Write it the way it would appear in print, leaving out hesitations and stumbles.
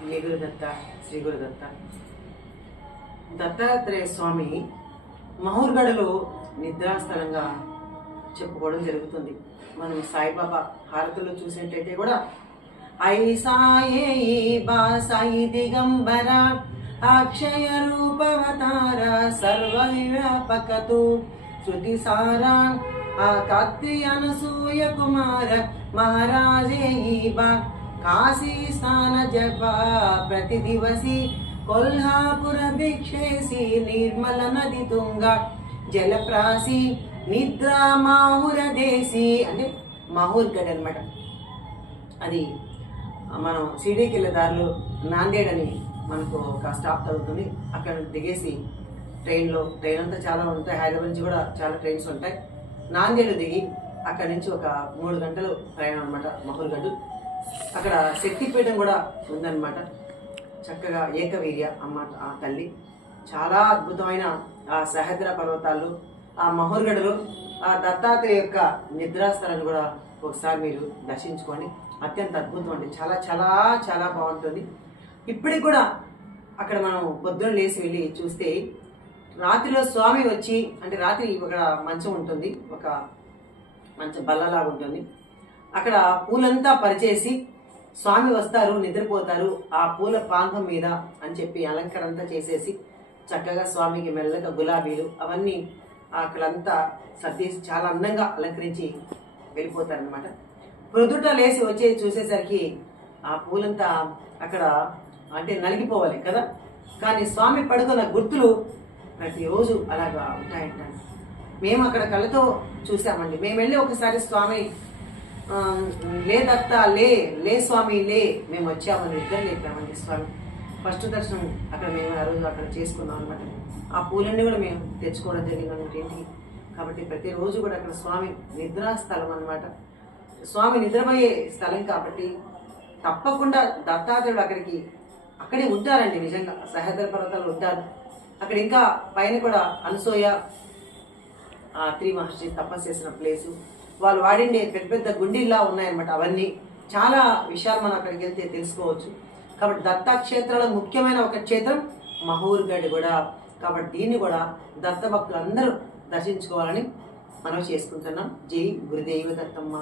జై గురుదత్త, శ్రీ గురుదత్త. దత్తాత్రేయ స్వామి మహూర్గఢలో నిద్రాస్థలంగా చెప్పుకోవడం జరుగుతుంది. మనం సాయిబాబా హారతుల్లో చూసినట్టయితే కూడా ఐ సాయే బా సాయి దిగంబర అక్షయ రూపవతార సర్వ వ్యాపకతు శృతి సారా ఆ కాత్రి అనసూయ కుమార మహారాజే బా కాశీ స్నాన జపా ప్రతి దివసి కొల్హాపుర భిక్షేసి నిర్మల నది తుంగ జలప్రాసి నిద్రా మాహుర దేశీ అంటే మహూర్గఢ్ అనమాట. అది మనం సిడీకి వెళ్ళే దారిలో నాందేడ్ అని మనకు ఒక స్టాప్ తగ్గుతుంది. అక్కడ దిగేసి ట్రైన్ అంతా చాలా ఉంటాయి. హైదరాబాద్ నుంచి కూడా చాలా ట్రైన్స్ ఉంటాయి. నాందేడ్ దిగి అక్కడి నుంచి ఒక 3 గంటలు ప్రయాణం అనమాట మహూర్గఢ్. అక్కడ శక్తిపీఠం కూడా ఉందన్నమాట. చక్కగా ఏకవీర్య అన్నమాట ఆ తల్లి. చాలా అద్భుతమైన ఆ సహద్ర పర్వతాలు, ఆ మహూర్గఢలో ఆ దత్తాత్రేయ యొక్క నిద్రాస్థలాన్ని కూడా ఒకసారి మీరు దర్శించుకోండి. అత్యంత అద్భుతం అండి. చాలా చాలా చాలా బాగుంటుంది. ఇప్పటికి కూడా అక్కడ మనం పొద్దున్న లేచి వెళ్ళి చూస్తే రాత్రిలో స్వామి వచ్చి, అంటే రాత్రి ఒక మంచం ఉంటుంది, ఒక మంచం బల్లలాగా ఉంటుంది. అక్కడ పూలంతా పరిచేసి స్వామి వస్తారు, నిద్రపోతారు ఆ పూల ప్రాంతం మీద అని చెప్పి అలంకరణ అంతా చేసేసి చక్కగా స్వామికి మెల్లగా గులాబీలు అవన్నీ అక్కడంతా సర్దేసి చాలా అందంగా అలంకరించి వెళ్ళిపోతారనమాట. ప్రొద్దుట లేసి వచ్చి చూసేసరికి ఆ పూలంతా అక్కడ అంటే నలిగిపోవాలి కదా, కానీ స్వామి పడుకున్న గుర్తులు ప్రతిరోజు అలాగా ఉంటాయంట. మేము అక్కడ కళ్ళతో చూసామండి. మేము వెళ్ళి ఒకసారి స్వామి లే దత్త లే స్వామి లే, మేము వచ్చామని నిద్ర లేపామండి స్వామి. ఫస్ట్ దర్శనం అక్కడ మేము ఆ రోజు అక్కడ చేసుకున్నాం అనమాట. ఆ పూలన్నీ కూడా మేము తెచ్చుకోవడం జరిగింది అన్నమాట ఇంటికి. కాబట్టి ప్రతిరోజు కూడా అక్కడ స్వామి నిద్రా స్థలం అనమాట. స్వామి నిద్రపోయే స్థలం కాబట్టి తప్పకుండా దత్తాత్రేయుడు అక్కడే ఉంటారండి. నిజంగా సహద్ర పర్వతాలు ఉంటారు అక్కడ. ఇంకా పైన కూడా అనసూయ త్రి మహర్షి తపస్సు చేసిన ప్లేసు, వాళ్ళు వాడిండే పెద్ద పెద్ద గుండీల్లా ఉన్నాయన్నమాట. అవన్నీ చాలా విషయాలు మనం అక్కడికి వెళ్తే తెలుసుకోవచ్చు. కాబట్టి దత్తా క్షేత్రాల్లో ముఖ్యమైన ఒక క్షేత్రం మహూర్గఢ్ కూడా. కాబట్టి దీన్ని కూడా దత్త భక్తులు అందరూ దర్శించుకోవాలని మనం చేసుకుంటున్నాం. జై గురుదేవ దత్తమ్మ.